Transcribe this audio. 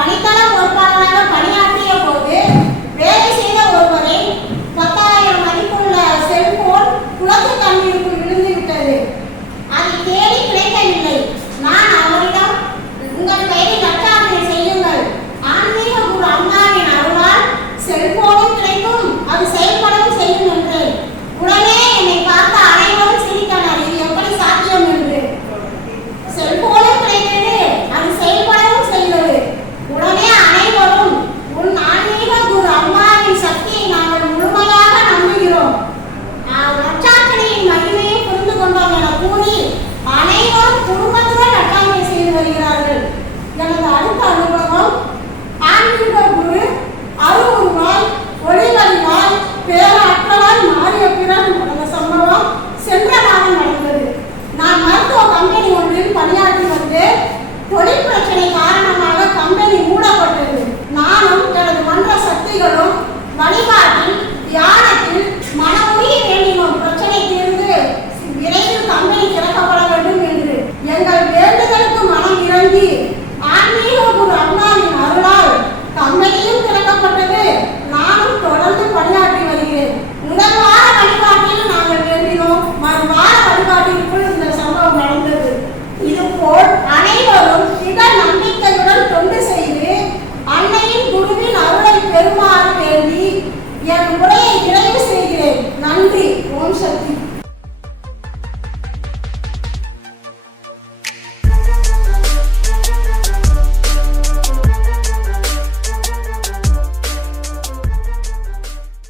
பணித்தள பொறுப்பாளராக பணியாற்றிய போது வேலை செய்த ஒருவரை 10,000 மதிப்புள்ள செல்போன் குளத்து தண்ணீருக்குள் விழுந்து விட்டது. அதை தேடி கிடைக்கவில்லை. நான் அவரிடம், உங்கள் பெயரில் நற்சாதனை செய்யுங்கள், ஆன்மீக குரு அம்மாவின் அருளால் செல்போனும் கிடைக்கும், அது செயல்படவும் செய்யும் என்றேன். உடனே என்னை பார்த்த அனைவரும் சிரித்தனர். இது எப்படி சாத்தியம் என்று. செல்போனும் கிடைத்தது, அது செயல்படவும் செய்வது. உடனே அனைவரும், உன் ஆன்மீக குரு அம்மாவின் சக்தியை நாங்கள் முழுமையாக நம்புகிறோம், நற்சாதனையின் மகிமையை புரிந்து கொண்டோம் என கூறி அனைவரும் குடும்பத்துடன் நற்சாதனை செய்து வருகிறார்கள். எனது அடுத்த அனுபவம், ஆன்மீக குரு அருவுருவாய் ஒளிவடிவாய் பேராற்றலாய் மாறிய பிறகு நடந்த சம்பவம் சென்ற மாதம் நடந்தது. நான் மருத்துவ கம்பெனி ஒன்றில் பணியாற்றி வந்து தொழில் பிரச்சனை காரணமாக கம்பெனி மூடப்பட்டது. நானும் எனது மன்ற சக்திகளும் வழிபாட்டில் தியானத்தில் மனமுறிய வேண்டினோம். பிரச்சனை தீர்ந்து விரைவில் கம்பெனி திறக்கப்பட வேண்டும் என்று. எங்கள் வேண்டுதலுக்கு மனம் இறங்கி ஆன்மீக குரு அம்மா